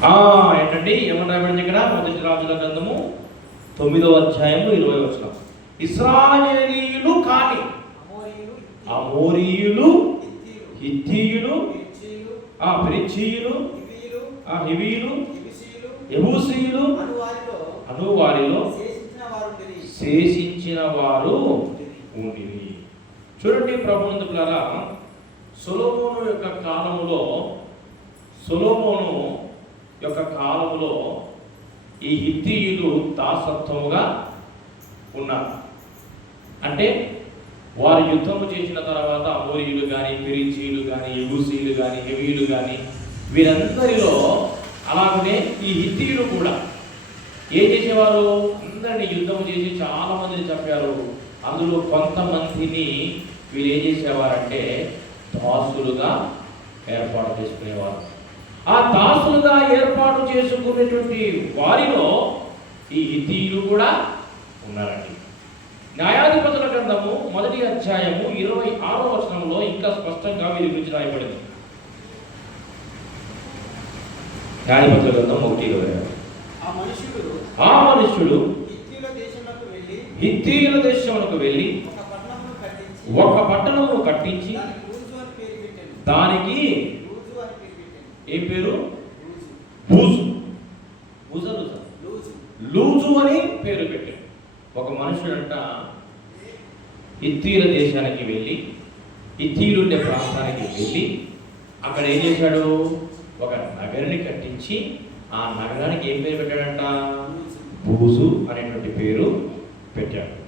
ఏంటండి? ఏమని రాయబడింది ఇక్కడ మొదటి రాజుల గ్రంథము తొమ్మిదో అధ్యాయము ఇరవై వచ్చిన ఇస్రాయేలీయులు కాని అమోరీయులు, అమోరీయులు హిత్తీయులు, ఆ పెరిచీయులు ఆ హివీయులు ఎబూసీయులు యబూసీయులు అను వారిలో శేషించిన వారు ఉండిరి. చూడండి ప్రభునందులారా సులోమోను యొక్క కాలంలో సొలోమోను యొక్క కాలంలో ఈ హిత్తీయులు దాసత్వముగా ఉన్నారు. అంటే వారు యుద్ధము చేసిన తర్వాత అమోరియులు కానీ పెరిచీలు కానీ ఎగుసీలు కానీ హెవీలు కానీ వీరందరిలో అలాగనే ఈ హిత్తీయులు కూడా ఏం చేసేవారు? అందరిని యుద్ధం చేసి చాలా మందిని చంపారు. అందులో కొంతమందిని వీరు ఏం చేసేవారంటే దాసులుగా ఏర్పాటు చేసుకునేవారు. ఆ దాసులుగా ఏర్పాటు చేసుకునేటువంటి వారిలో ఈ హితీయులు కూడా ఉన్నారండి. న్యాయాధిపతుల గ్రంథము మొదటి అధ్యాయము ఇరవై ఆరో వచనంలో ఇంకా స్పష్టంగా వీరి గురించి రాయబడింది. న్యాయాధిపతుల గ్రంథం ఒకటి ఇరవై ఆ మనుష్యుడు హిత్తీయుల దేశంలోకి వెళ్ళి హిత్తీయుల దేశమునకు వెళ్ళి ఒక పట్టణమును కట్టించి దానికి లూజు అని పేరు పెట్టాను. దానికి లూజు అని పేరు పెట్టాను. ఏ పేరు. బూజు. బూజ లూజా? అని పేరు పెట్టాడు ఒక మనుషుడంట ఇత్తీల దేశానికి వెళ్ళి ఇత్తీలుండే ప్రాంతానికి వెళ్ళి అక్కడ ఏం చేశాడు? ఒక నగరిని కట్టించి ఆ నగరానికి ఏం పేరు పెట్టాడంట. బూజు అనేటువంటి పేరు పెట్టాడు.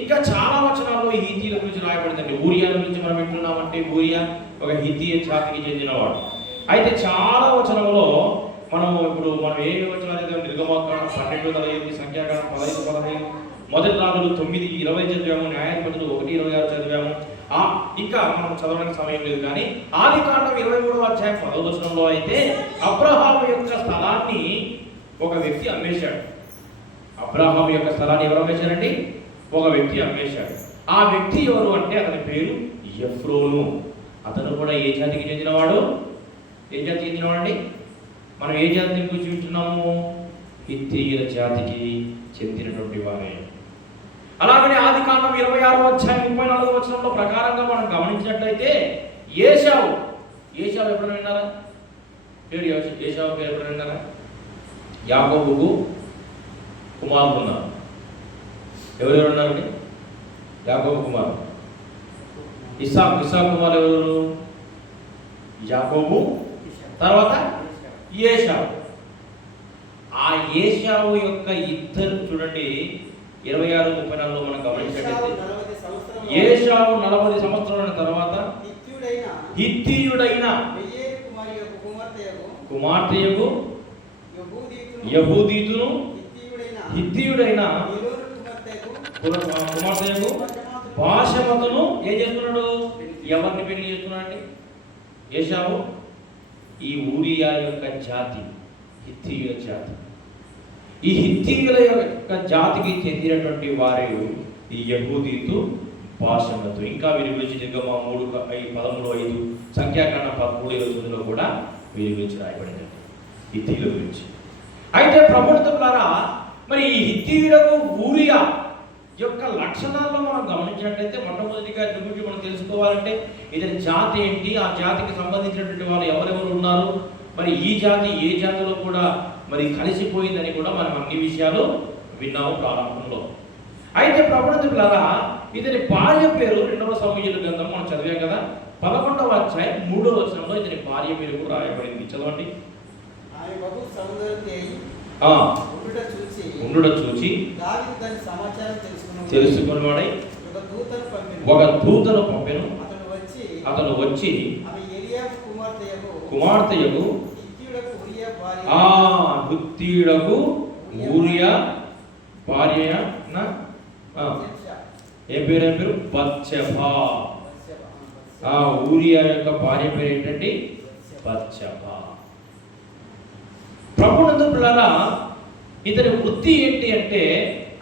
ఇంకా చాలా వచనాల్లో హితీల గురించి రాయబడిందండి. ఊరియా గురించి మనం వింటున్నామంటే ఊరియా ఒక హితీయ జాతికి చెందినవాడు. అయితే చాలా వచనంలో మనం ఇప్పుడు మనం ఏ వచనాలు చదివాం నిర్గమాకాండం పన్నెండు వందల ఎనిమిది సంఖ్యాకాండం పదహైదు పదహైదు మొదటి రాజులు తొమ్మిది ఇరవై చదివాము న్యాయాధిపతులు ఒకటి ఇరవై ఆరు చదివాము. ఆ ఇంకా మనం చదవడానికి సమయం లేదు కానీ ఆది కాండం ఇరవై మూడవ అధ్యాయం పదవ వచనంలో అయితే అబ్రహాం యొక్క స్థలాన్ని ఒక వ్యక్తి అమ్మేశాడు. అబ్రహాం యొక్క స్థలాన్ని ఎవరు అమ్మేశారండి? ఒక వ్యక్తి అమ్మేశాడు. ఆ వ్యక్తి ఎవరు అంటే అతని పేరు ఎఫ్రోను. అతను కూడా ఏ జాతికి చెందినవాడు? ఏ జాతి చెందినవాడండి మనం ఏ జాతిని కూర్చుంటున్నాము హిత్తియుల జాతికి చెందినటువంటి వారే. అలాగనే ఆది కాండం ఇరవై ఆరో అధ్యాయం ముప్పై నాలుగో వచనంలో ప్రకారంగా మనం గమనించినట్లయితే ఏషావు ఏషావు ఎప్పుడైనా విన్నారా? పేరు ఏషావు పేరు ఎప్పుడైనా విన్నారా? యాకోబుకు కుమారులు ఉన్నారు ఎవరెవరు ఉన్నారండి? యాకోబు కుమారు ఇసాక్ ఇసాక్ కుమార్ ఎవరు? యాకోబు తర్వాత ఏషావు ఆ ఏషావు యొక్క ఇద్దరు చూడండి ఇరవై ఆరు ముప్పై నాలుగులో మనం సంవత్సరముల. ఏషావు నలభై సంవత్సరాల తర్వాత హిత్తీయుడైన కుమార్తెయగు కుమార్తెయకు యెహూదీతును హిత్తీయుడైన కుమార్తెయకు భాషమతును ఏం చేస్తున్నాడు? ఎవరిని పెళ్ళి చేస్తున్నాడు ఏషావు ఈ ఊరియా యొక్క జాతి హిత్తియుల జాతి. ఈ హిత్తియుల యొక్క జాతికి చెందినటువంటి వారు ఈ యహూదీతు భాషలతో ఇంకా వీరి గురించి నిర్గమ మూడు ఐదు పదమూడు ఐదు సంఖ్యాకరణ పదమూడు ఇరవై తొమ్మిదిలో కూడా వీరి గురించి రాయబడింది హిత్తియుల గురించి. అయితే ప్రభుత్వం ద్వారా మరి ఈ హిత్తియులకు ఊరియా యొక్క లక్షణాల్లో మనం గమనించినట్లయితే మొట్టమొదటిగా గురించి మనం తెలుసుకోవాలంటే ఇతని జాతి ఏంటి? ఆ జాతికి సంబంధించినటువంటి వాళ్ళు ఎవరెవరు ఉన్నారు? మరి ఈ జాతి ఏ జాతిలో కూడా మరి కలిసిపోయిందని కూడా మనం అన్ని విషయాలు విన్నాము ప్రారంభంలో. అయితే ప్రభుత్వారా ఇతని భార్య పేరు రెండవ సమూహల గ్రంథం మనం చదివాం కదా? పదకొండవ అధ్యాయం మూడవ వచనంలో ఇతని భార్య పేరు కూడా రాయబడింది. చదవండి. చూసి దావీదు దాని సమాచారం తెలుసుకున్నాడు. తెలుసుకున్నవాడై ఒక దూతను పంపెను. అతను వచ్చి కుమార్తెయకు ఆ హుత్తీయుడకు ఊరియా భార్య ఏం పేరు ఏం పేరు? బత్షెబా ఆ ఊరియా యొక్క భార్య పేరు ఏంటండి? బత్షెబా ప్రభునందు పిల్లల ఇతని వృత్తి ఏంటి అంటే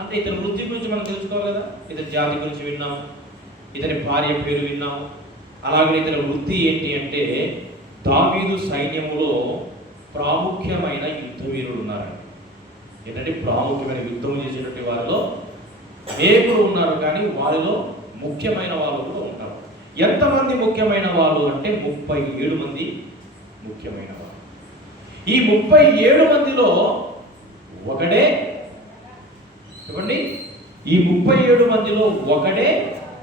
అంటే ఇతని వృత్తి గురించి మనం తెలుసుకోవాలి కదా? ఇతని జాతి గురించి విన్నాం. ఇతని భార్య పేరు విన్నాం. అలాగే ఇతని వృత్తి ఏంటి అంటే దావీదు సైన్యములో ప్రాముఖ్యమైన యుద్ధ వీరుడు ఉన్నారు ఏంటంటే ప్రాముఖ్యమైన యుద్ధం చేసినటువంటి వారిలో అనేకులు ఉన్నారు కానీ వారిలో ముఖ్యమైన వాళ్ళు కూడా ఉంటారు. ఎంతమంది ముఖ్యమైన వాళ్ళు అంటే ముప్పై ఏడు మంది ముఖ్యమైన వాళ్ళు. ఈ ముప్పై ఏడు మందిలో ఒకడే చెప్పండి? ఈ ముప్పై ఏడు మందిలో ఒకడే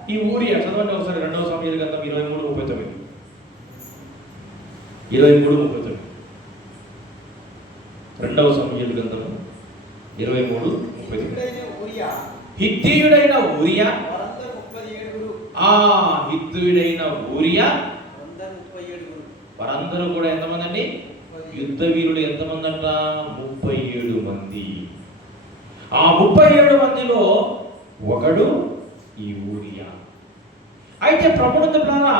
ఈ ఊరి చదవండి ఒకసారి. రెండవ సమయాలు గంధం ఇరవై మూడు ముప్పై తొమ్మిది. ఇరవై మూడు ముప్పై తొమ్మిది. రెండవ సమయాలు గంధము ఇరవై మూడు ముప్పై తొమ్మిది. ఊరియా? హిత్తీయుడైన ఆ హిత్తుడైన ఊరియా? వారందరూ కూడా ఎంతమంది అండి యుద్ధ వీరులు ఎంతమంది అంట ముప్పై ఏడు మంది. ఆ ముప్పై ఏడు మందిలో ఒకడు ఈ ఊరియా. అయితే ప్రభుత్వ ద్వారా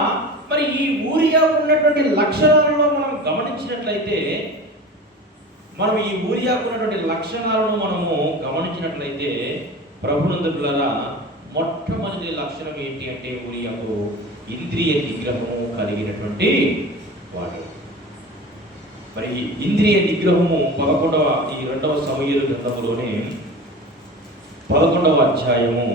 మరి ఈ ఊరియా ఉన్నటువంటి లక్షణాలను మనం గమనించినట్లయితే మనం ఈ ఊరియాకు ఉన్నటువంటి లక్షణాలను మనము గమనించినట్లయితే ప్రభునందులారా మొట్టమొదటి లక్షణం ఏంటి అంటే ఊరియాకు ఇంద్రియ నిగ్రహము కలిగినటువంటి వాడు. మరి ఇంద్రియ నిగ్రహము పదకొండవ ఈ రెండవ సమయ గ్రంథములోనే పదకొండవ అధ్యాయము.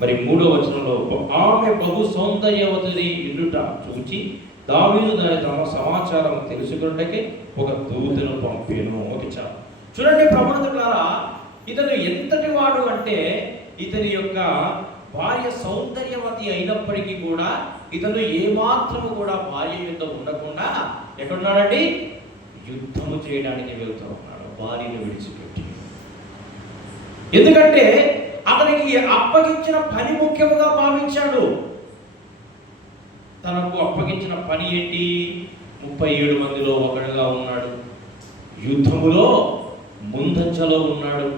మరి మూడవ వచనంలో ఆమె బహు సౌందర్యవతి ఇల్లుట చూచి దావీదు దాని తమ సమాచారం తెలుసుకున్నట్టుకే ఒక దూతను పంపాను. ఓకే చాలు. చూడండి ప్రభుత్వారా ఇతను ఎంతటి వాడు అంటే ఇతని యొక్క భార్య సౌందర్యవతి అయినప్పటికీ కూడా ఇతను ఏమాత్రము కూడా భార్య యుద్ధం ఉండకుండా ఎక్కడున్నాడండి? యుద్ధము చేయడానికి వెళ్తూ ఉన్నాడు భార్యను విడిచిపెట్టి ఎందుకంటే అతనికి అప్పగించిన పని ముఖ్యముగా భావించాడు. తనకు అప్పగించిన పని ఏంటి? ముప్పై ఏడు మందిలో ఒకడుగా ఉన్నాడు. యుద్ధములో ముందంచలో ఉన్నాడు.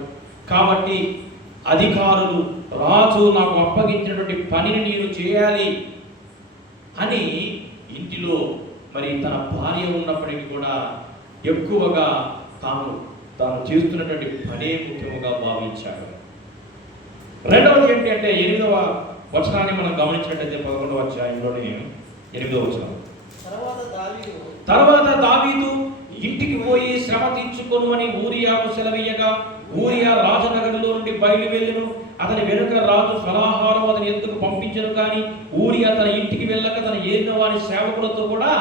కాబట్టి అధికారులు రాజు నాకు అప్పగించినటువంటి పనిని నేను చేయాలి అని ఇంటిలో మరి తన భార్య ఉన్నప్పటికీ కూడా ఎక్కువగా తాను తాను చేస్తున్నటువంటి పనే ముఖ్యముగా భావించాడు. రెండవది ఏంటి అంటే ఎనిమిదవ వచనాన్ని మనం గమనించినట్లయితే పదకొండవ అధ్యాయంలోనే ఎనిమిదవ వచనం. తర్వాత దావీదు ఇంటికి పోయి శ్రమ తీర్చుకొను అని ఊరియాకు సెలవీయగా ఊరియా రాజనగరిలో నుండి బయలు వెళ్ళును అతని వెనుక రాజు ఫలాహారం అతని ఎందుకు పంపించను కానీ ఊరియా తన ఇంటికి వెళ్ళక తన ఏలిన వారి సేవకులతో కూడా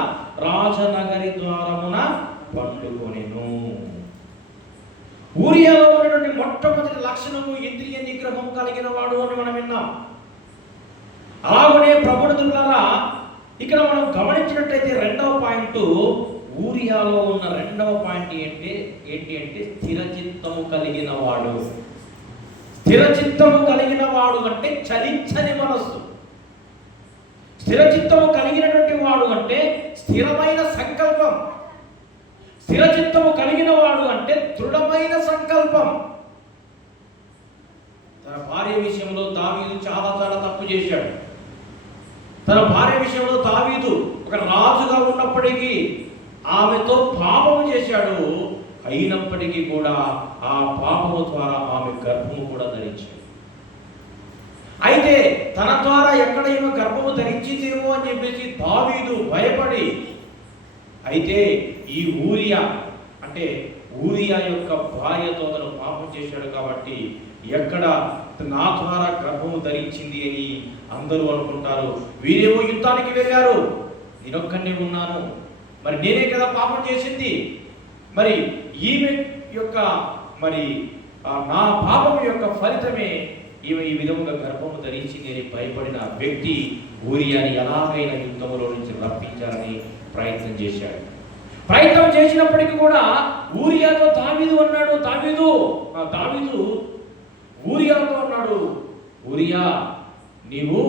రాజనగరి ద్వారమున పండుకొనెను. ఊరియాలో ఉన్నటువంటి మొట్టమొదటి లక్షణము ఇంద్రియ నిగ్రహం కలిగిన వాడు అని మనం విన్నాం. అలాగనే ప్రభుడులారా ఇక్కడ మనం గమనించినట్లయితే రెండవ పాయింట్ ఊరియాలో ఉన్న రెండవ పాయింట్ ఏంటి ఏంటి అంటే స్థిర చిత్తము కలిగిన వాడు. స్థిరచిత్తము కలిగిన వాడు అంటే చలించని మనస్సు. స్థిరచిత్తము కలిగినటువంటి వాడు అంటే స్థిరమైన సంకల్పం. స్థిరచిత్తము కలిగిన వాడు అంటే దృఢమైన సంకల్పం. తన భార్య విషయంలో దావీదు చాలా చాలా తప్పు చేశాడు. తన భార్య విషయంలో దావీదు ఒక రాజుగా ఉన్నప్పటికీ ఆమెతో పాపము చేశాడు. అయినప్పటికీ కూడా ఆ పాపము ద్వారా ఆమె గర్భము కూడా ధరించాడు. అయితే తన ద్వారా ఎక్కడైనా గర్భము ధరించిందేమో అని చెప్పేసి దావీదు భయపడి అయితే ఈ ఊరియా అంటే ఊరియా యొక్క భార్యతో అతను పాపం చేశాడు కాబట్టి ఎక్కడ నా ద్వారా గర్భము ధరించింది అని అందరూ అనుకుంటారు. వీరేమో యుద్ధానికి వెళ్ళారు. నేనొక్కనే ఉన్నాను. మరి నేనే కదా పాపం చేసింది. మరి ఈమె యొక్క మరి నా పాపం యొక్క ఫలితమే ఈమె ఈ విధముగా గర్భము ధరించింది అని భయపడిన వ్యక్తి ఊరియాని ఎలాగైనా యుద్ధంలో నుంచి రప్పించాలని ప్రయత్నం చేశాడు. ప్రయత్నం చేసినప్పటికీ కూడా ఊరియాతో తామీదు అన్నాడు తామీదు ఆ ఊరియాతో అన్నాడు ఊరియా నీవు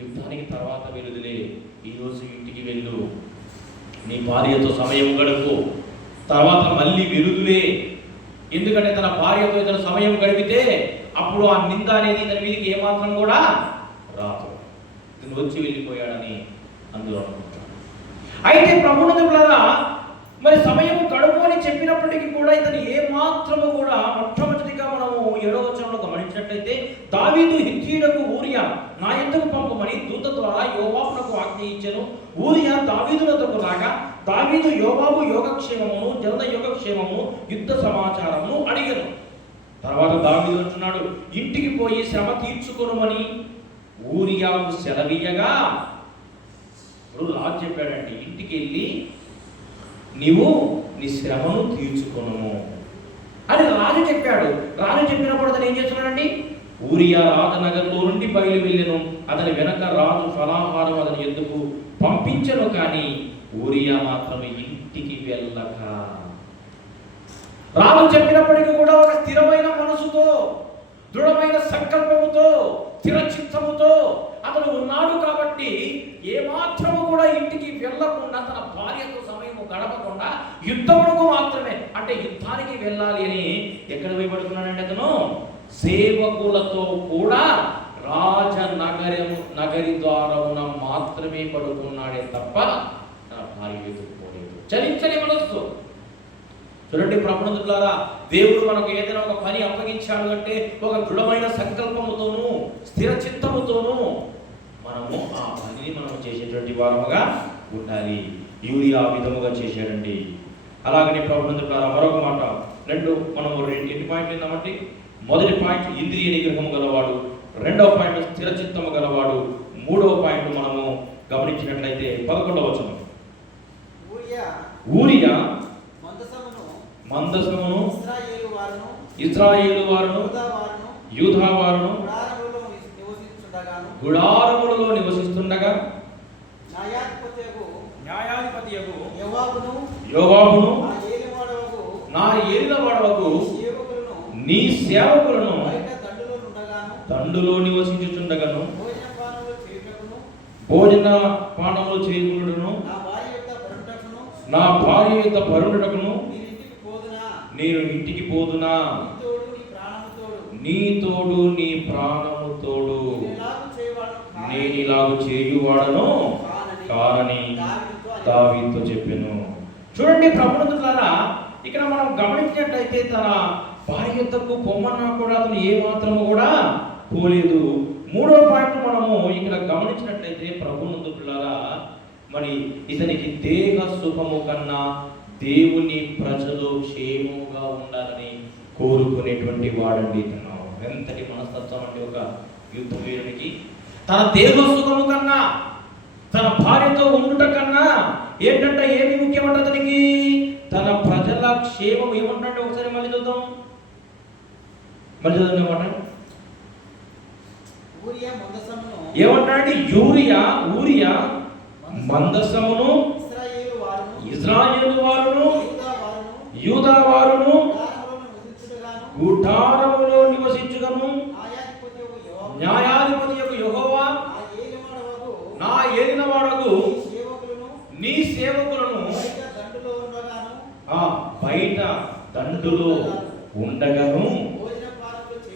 యుద్ధానికి తర్వాత వెలుదులే ఈరోజు ఇంటికి వెళ్ళు. నీ భార్యతో సమయం గడుపు తర్వాత మళ్ళీ వెలుదులే. ఎందుకంటే తన భార్యతో ఇతను సమయం గడిపితే అప్పుడు ఆ నింద అనేది ఇతని మీదకి ఏమాత్రం కూడా రాదు. ఇతను వచ్చి వెళ్ళిపోయాడని అందులో అనుకుంటాను అయితే ప్రభునందులారా మరి సమయం గడుపు అని చెప్పినప్పటికీ కూడా ఇతను ఏమాత్రము కూడా మొట్టమొదటిగా మనము ఏడవ వచనంలో గమనించినట్లయితే దావీదు హిత్యులకు ఊరియా నా ఎందుకు పంపమని దూత ద్వారా యోవాపునకు ఆజ్ఞ ఇచ్చాను. ఊరియా దావీదులతో రాగా దావీదు యోబాబు యోగక్షేమమును జనత యోగక్షేమము యుద్ధ సమాచారమును అడిగను. తర్వాత దావీదు అంటున్నాడు ఇంటికి పోయి శ్రమ తీర్చుకొనుమని ఊరియాకు సెలవీయగా ఇప్పుడు రాజు చెప్పాడండి ఇంటికి వెళ్ళి నీవు నీ శ్రమను తీర్చుకొను అని రాజు చెప్పాడు. రాజు చెప్పినప్పుడు అతను ఏం చేస్తున్నాడండి? ఊరియా రాజనగర్లో నుండి బయలు వెళ్ళను అతని వెనక రాజు ఫలాహారం అతని ఎందుకు పంపించను కానీ ఊరియా మాత్రమే ఇంటికి వెళ్ళక. రాజు చెప్పినప్పటికీ కూడా ఒక స్థిరమైన మనసుతో దృఢమైన సంకల్పముతో స్థిర అతను ఉన్నాడు కాబట్టి ఏమాత్రము కూడా ఇంటికి వెళ్ళకుండా తన భార్యతో సమయము గడపకుండా యుద్ధమునకు మాత్రమే అంటే యుద్ధానికి వెళ్ళాలి అని ఎక్కడ పోయి అతను? సేవకులతో కూడా రాజనగరం నగరి ద్వారమున మాత్రమే పడుకున్నాడే తప్ప తన భార్య ఎదుర్కోలేదు. చలించని మనస్సు. చూడండి ప్రభుత్వారా దేవుడు మనకు ఏదైనా ఒక పని అప్పగించాడు అంటే ఒక దృఢమైన సంకల్పముతోనూ స్థిర చిత్తముతోనూ మనము ఆ పనిని మనం చేసేటువంటి వారముగా ఉండాలి. యూరియా విధముగా చేశాడండి అలాగనే ప్రభుత్వారా మరొక మాట. రెండు మనము రెండు ఎన్ని పాయింట్లు ఏందామంటే మొదటి పాయింట్ ఇంద్రియ నిగ్రహము గలవాడు రెండవ పాయింట్ స్థిర చిత్తము గలవాడు మూడవ పాయింట్ మనము గమనించినట్లయితే పదకొండవ వచనం. ఊరియా మందసమును ఇశ్రాయేలు వారును ఇజ్రాయేలు వారును యూదా వారును యూధా వారును గుడారములలో నివసిస్తుండగా న్యాయాధిపత్యకు న్యాయాధిపతి ఏలివాడవకు నా ఏలిన వాడవకు నీ సేవకులను దండులో నివసించుచుండగను భోజన పానములు చేయకులను నా భార్య యొక్క బరుటకును నా భార్య యొక్క పరుడుటకును నీ ఇంటికి పోదునా నేను ఇంటికి పోదునా? నీ తోడు. నీ ప్రాణము తోడు. నేను ఇలాగ చేయువాడను? కానని. దావీదుతో చెప్పాను. చూడండి ప్రభుత్వారా ఇక్కడ మనం గమనించినట్లయితే తన భార్యతకు పొమ్మన్నా కూడా అతను ఏ మాత్రము కూడా పోలేదు. మూడో పాయింట్ మనము ఇక్కడ గమనించినట్లయితే ప్రభునందు పిల్లరా మరి ఇతనికి దేహ సుఖము కన్నా దేవుని ప్రజలు క్షేమముగా ఉండాలని కోరుకునేటువంటి వాడండి ఇతను ఎంతటి మనస్తత్వం అంటే ఒక యుద్ధ వీరునికి? తన దేహ సుఖము కన్నా తన భార్యతో ఉండుట కన్నా ఏంటంటే ఏమి ముఖ్యమంట అతనికి? తన ప్రజల క్షేమం ఏమంటే ఒకసారి మళ్ళీ చూద్దాం. మళ్ళీ చూద్దాం మందసమును. ఏమంటాడు? యూరియా ఊరియా మందసమును ఇజ్రాయేలు వారును యూదా వారును యూదా నివసించుగను న్యాయాధిపతి యొక్క యెహోవా నా ఏలిన వాడకు నీ సేవకులను బయట దండులో ఆ బయట ఉండగను.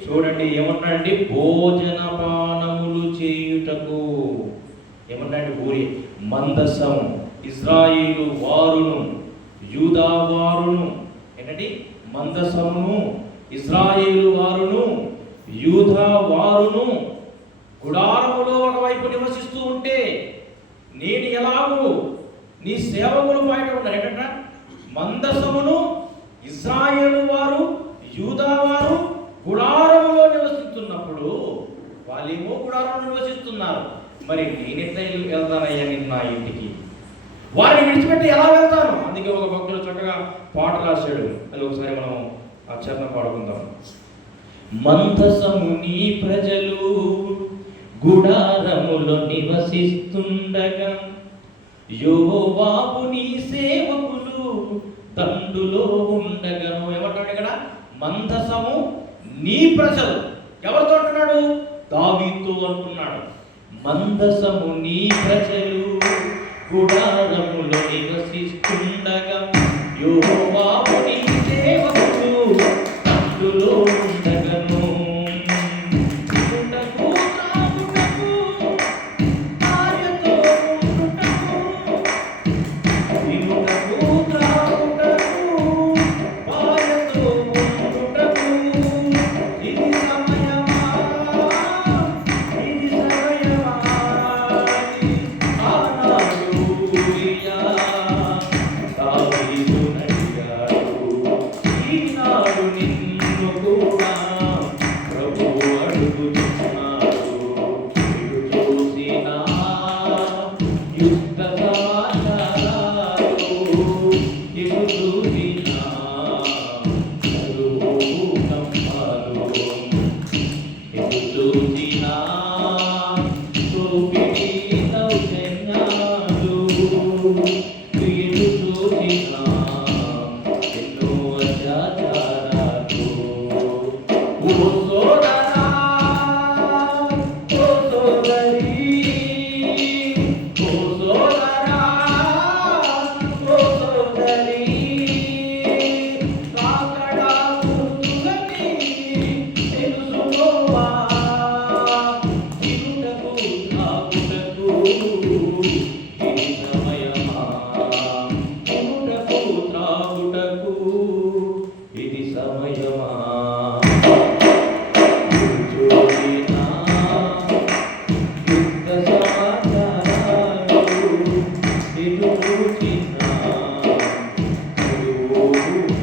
చూడండి ఏమన్నాడండి? భోజన పానములు చేయుటకు. ఏమన్నాడు ఊరి మందసం. ఇజ్రాయిలు వారును యూదా వారును ఏంటంటే మందసమును ఇజ్రాయిలు వారును యూదా వారును గుడారములో ఒకవైపు నివసిస్తూ ఉంటే నేను ఎలాగూ నీ సేవకులు బయట ఉన్నారు ఏంటంట మందసమును ఇజ్రాయేలు వారు యూదా వారు గుడారములో నివసిస్తున్నప్పుడు వాళ్ళేమో గుడారంలో నివసిస్తున్నారు. మరి నేనెట్లా వెళ్తానయ్యా నిన్న నా ఇంటికి? వారిని విడిచిపెట్టి ఎలా వెళ్తాను అందుకే ఒక భక్తుడు చక్కగా పాట రాశాడు. అది ఒకసారి మనం ఆ చరణం పాడుకుందాం. మందసము నీ ప్రజలు గుడారములో నివసిస్తుండగా యోవాపుని సేవకులు తండులో ఉండగను ఏమంటాడు ఇక్కడ? మందసము నీ ప్రజలు. ఎవరితో అంటున్నాడు? దావీతో అంటున్నాడు. మందసము నీ ప్రజలు గుడారములో నివసిస్తుండగా యోవాబు నీ సేవకులు తండులో ఉండగను. ఉండకు Thank you.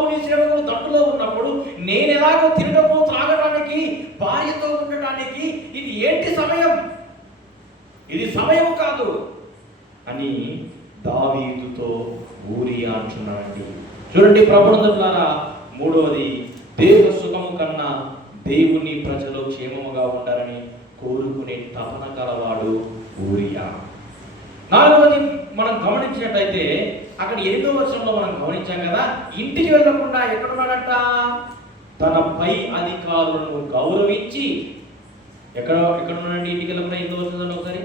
నివసిస్తున్నప్పుడు నీ సేవకులు దండులో ఉన్నప్పుడు నేను ఎలాగో తినడము త్రాగడానికి భార్యతో ఉండటానికి ఇది ఏంటి సమయం? ఇది సమయం కాదు. అని దావీదుతో ఊరియా అంటున్నాడండి చూడండి ప్రభుత్వారా మూడవది దేవ సుఖము కన్నా దేవుని ప్రజలు క్షేమముగా ఉండాలని కోరుకునే తపన కలవాడు ఊరియా. నాలుగవది మనం గమనించినట్టయితే అక్కడ ఎనిమిదో వర్షంలో మనం గమనించాం కదా ఇంటికి వెళ్ళకుండా ఎక్కడున్నాడట? తన పై అధికారులను గౌరవించి ఎక్కడ ఎక్కడ ఉన్నాడండి ఇంటికి వెళ్ళకుండా ఎనిమిదో వర్షం ఒకసారి.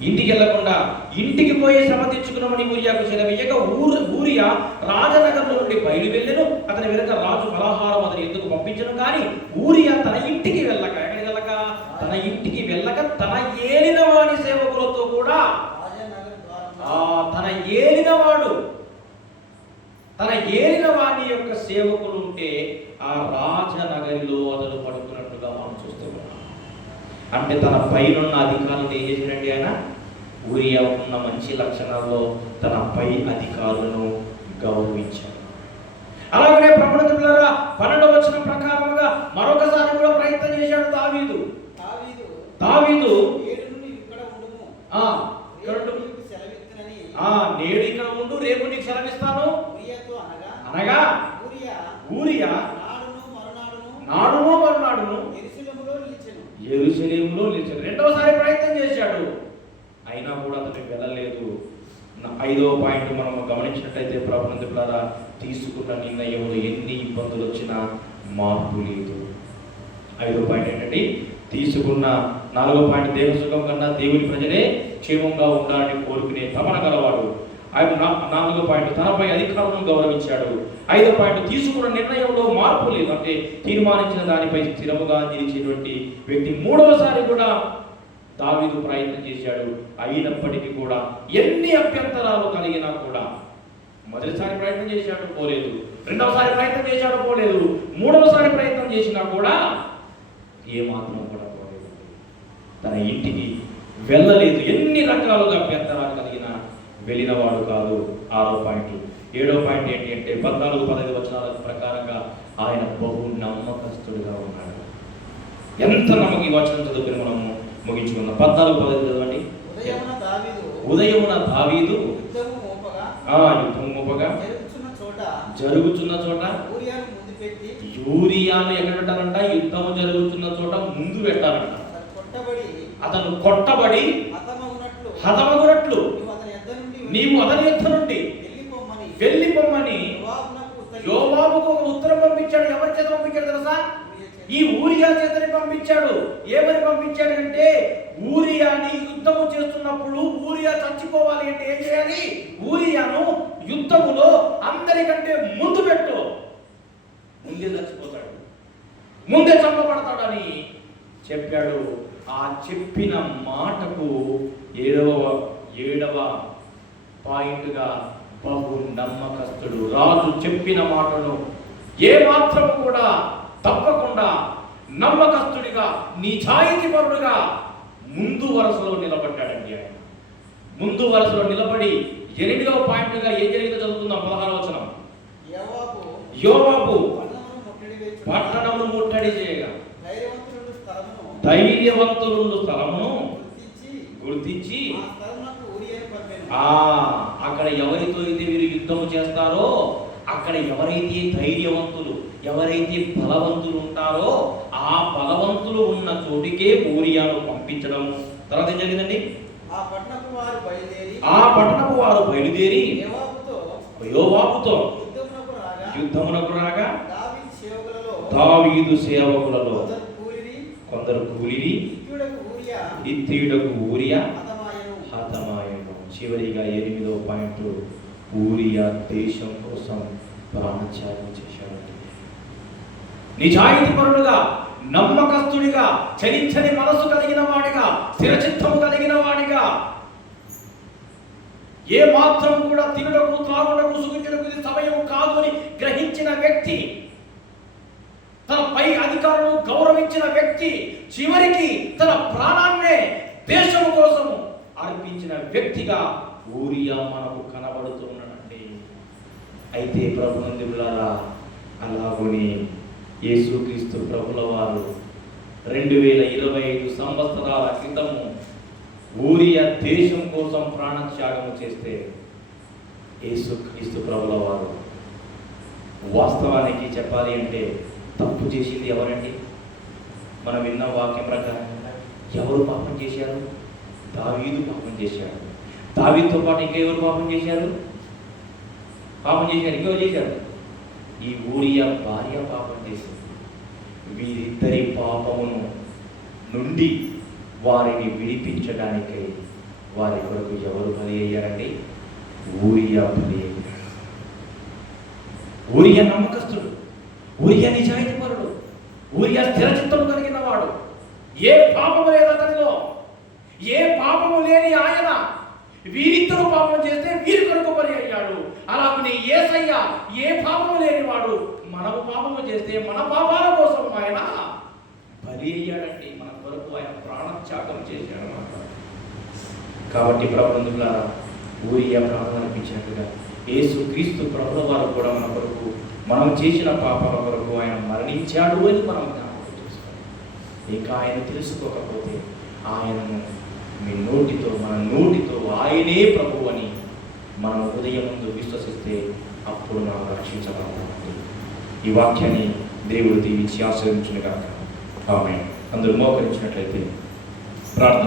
ఇంటికి వెళ్ళకుండా ఇంటికి పోయి శ్రమ తెచ్చుకున్నామని ఊరియాకు సెలవీయక ఊరు ఊరియా రాజనగర్లో నుండి బయలు వెళ్ళను అతని వెనుక రాజు ఫలహారం అతని ఎందుకు పంపించను కానీ ఊరియా తన ఇంటికి వెళ్ళక ఎక్కడికి వెళ్ళక తన ఇంటికి వెళ్ళక తన ఏలిన వాని సేవకులతో కూడా రాజనగర ద్వారంలో ఆ తన ఏలినవాడు తన ఏలిన వాని యొక్క సేవకులు ఉంటే ఆ రాజనగరిలో అతను పడుకున్నట్టుగా మనం చూస్తూ ఉన్నాం. అంటే తన పైనున్న అధికారులు ఏం చేసినట్టు ఆయన? ఊరియా ఉన్న మంచి లక్షణాల్లో తన పై అధికారులను గౌరవించారు. అలాగనే ప్రభుత్వ పన్నెండు వచ్చిన ప్రకారంగా మరొకసారి కూడా ప్రయత్నం చేశాడు దావీదు. దావీదు నేడు ఇక్కడ ఉండు. రేపు అనగా ఊరియా నాడును మరునాడును నాడును మరునాడును ఎరుసలేములో నిలిచాడు రెండవసారి ప్రయత్నం చేశాడు. అయినా కూడా అతనికి వెళ్ళలేదు. ఐదవ పాయింట్ మనం గమనించినట్లయితే ప్రభుత్వారా తీసుకున్న నిర్ణయంలో ఎన్ని ఇబ్బందులు వచ్చినా మార్పు లేదు. ఐదో పాయింట్ ఏంటంటే తీసుకున్న నాలుగో పాయింట్ దేవ సుఖం కన్నా దేవుని ప్రజలే క్షేమంగా ఉండాలని కోరుకునే తపన గలవాడు. ఆయన నాలుగో పాయింట్ తనపై అధికారం గౌరవించాడు. ఐదో పాయింట్ తీసుకున్న నిర్ణయంలో మార్పు లేదు. అంటే తీర్మానించిన దానిపై స్థిరముగా నిలిచేటువంటి వ్యక్తి మూడవసారి కూడా దావీదు ప్రయత్నం చేశాడు. అయినప్పటికీ కూడా ఎన్ని అభ్యంతరాలు కలిగినా కూడా మొదటిసారి ప్రయత్నం చేశాడు పోలేదు. రెండవసారి ప్రయత్నం చేశాడు పోలేదు. మూడవసారి ప్రయత్నం చేసినా కూడా ఏమాత్రం కూడా పోలేదు. తన ఇంటికి వెళ్ళలేదు. ఎన్ని రకాలుగా అభ్యంతరాలు కలిగి వెళ్ళినవాడు కాదు. ఆరో పాయింట్. ఏడో పాయింట్ ఏంటి అంటే పద్నాలుగు పదహైదు వచనాల ప్రకారంగా ఆయన బహు నమ్మకస్తుడిగా ఉన్నాడు. ఎంత నమ్మకం ఈ వచనం చదువుకుని మనము ముగించుకుందాం. పద్నాలుగు పదహైదు చదవండి. ఉదయమున దావీదు యుద్ధం మోపగా జరుగుతున్న చోట యూరియాను ఎక్కడ పెట్టాలంట? యుద్ధము జరుగుతున్న చోట ముందు పెట్టాలంట. అతను కొట్టబడి హతమగునట్లు నీవు అతని యుద్ధ నుండి యోవాబునకు ఉత్తరం యోబాబుకు ఒక ఉత్తరం పంపించాడు. ఎవరి చేత పంపించాడు తెలుసా? ఈ ఊరియా చేతని పంపించాడు. ఏమని పంపించాడు అంటే ఊరియాని యుద్ధము చేస్తున్నప్పుడు ఊరియా చచ్చిపోవాలి అంటే ఏం చేయాలి? ఊరియాను యుద్ధములో అందరికంటే ముందు పెట్టు. ముందే చచ్చిపోతాడు. ముందే చంపబడతాడని చెప్పాడు. ఆ చెప్పిన మాటకు ఏడవ ఏడవ పాయింట్గా బహు నమ్మకస్తుడు. రాజు చెప్పిన మాటను ఏ మాత్రం కూడా తప్పకుండా నమ్మకస్తుడిగా నిజాయితీ పరుడుగా ముందు వరుసలో నిలబడ్డాడండి ఆయన. ముందు వరుసలో నిలబడి ఎనిమిదవ పాయింట్గా ఏం జరిగిందో చదువుకుందాం పదహారవ వచనం. యోవాబు పట్టణమును ముట్టడి చేయగా ధైర్యవంతులు స్థలమును గుర్తించి గుర్తించి ఆ స్థలమునకు ఊరియాను పంపాను ఆ అక్కడ ఎవరితో అయితే మీరు యుద్ధము చేస్తారో అక్కడ ఎవరైతే ధైర్యవంతులు ఎవరైతే బలవంతులు ఉంటారో ఆ బలవంతులు ఉన్న చోటికే ఊరియాను పంపించడం. తర్వాత ఏం జరిగిందండి? ఆ పట్టణపు వారు బయలుదేరి యోబాబుతో యుద్ధమునకు రాగా దావీదు సేవకులలో కొందరు కూలిరి ఇత్యుడకు ఊరియా చివరిగా ఎనిమిదవ పాయింట్ ఊరియా దేశం కోసం ప్రాణత్యాగం చేశాడండి నిజాయితీపరుడుగా నమ్మకస్తుడిగా చరించని మనసు కలిగిన వాడిగా స్థిరచిత్తము కలిగిన వాడిగా ఏ మాత్రం కూడా తినడకు త్రాగుటకు సుఖించడకు ఇది సమయం కాదు అని గ్రహించిన వ్యక్తి తన పై అధికారులను గౌరవించిన వ్యక్తి చివరికి తన ప్రాణాన్నే దేశం కోసం అర్పించిన వ్యక్తిగా ఊరియా మనకు కనబడుతున్నాడండి. అయితే ప్రభునందులారా అలాగుని యేసుక్రీస్తు ప్రభుల వారు రెండు వేల ఇరవై ఐదు సంవత్సరాల క్రితము ఊరియా దేశం కోసం ప్రాణత్యాగం చేస్తే యేసుక్రీస్తు ప్రభుల వారు వాస్తవానికి చెప్పాలి అంటే తప్పు చేసింది ఎవరండి? మనం విన్న వాక్యం ప్రకారం ఎవరు పాపం చేశారు? దావీదు పాపం చేశాడు. దావీతో పాటు ఇంకెవరు పాపం చేశారు? పాపం చేశారు. ఇంకెవరు చేశారు? ఈ ఊరియా భార్య పాపం చేసింది వీరిద్దరి పాపమును నుండి వారిని విడిపించడానికై వారి కొరకు ఎవరు బలి అయ్యారండి? ఊరియా బలి అయ్యారు ఊరియా నమ్మకస్తుడు. ఊరియా నిజాయితీపరుడు. ఊరియా స్థిరచిత్తం కలిగిన వాడు. ఏ పాపము లేదు అతనిలో ఏ పాపము లేని ఆయన వీరిద్దరు పాపం చేస్తే వీరి కొరకు బలి అయ్యాడు. అలాగనే ఏసయ్య ఏ పాపము లేనివాడు మనము పాపము చేస్తే మన పాపాల కోసం ఆయన బలి అయ్యాడండి. మన కొరకు ఆయన ప్రాణత్యాగం చేశాడు అన్నమాట. కాబట్టి ప్రభుత్వ ఊరియా ప్రాణం అనిపించినట్టుగా యేసు క్రీస్తు ప్రభుల వారు కూడా మన కొరకు మనం చేసిన పాపాల కొరకు ఆయన మరణించాడు అని మనం జ్ఞాపకం చేసుకోవాలి. ఇంకా ఆయన తెలుసుకోకపోతే ఆయనను మీ నోటితో మన నోటితో ఆయనే ప్రభు అని మనం ఉదయం ముందు విశ్వసిస్తే అప్పుడు మనం రక్షించబడతామండి. ఈ వాక్యాన్ని దేవుడు దీవించి ఆశ్రయించునుగాక. ఆమె అందరూ మోకరించినట్లయితే ప్రార్థన